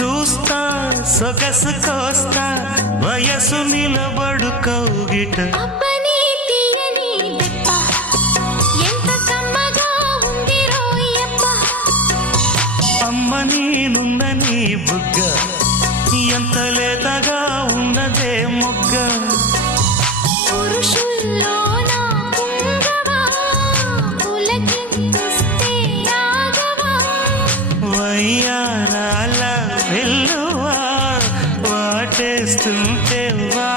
చూస్తా సొగసు కోస్తా వయసు నిలబడు కౌగిట. అమ్మ నేనుందని బుగ్గ ఎంత లేతగా ఉన్నదే మొగ్గ. పురుషుల్లో వయ్యారా వెల్లువా వాటేస్తుంటే వా.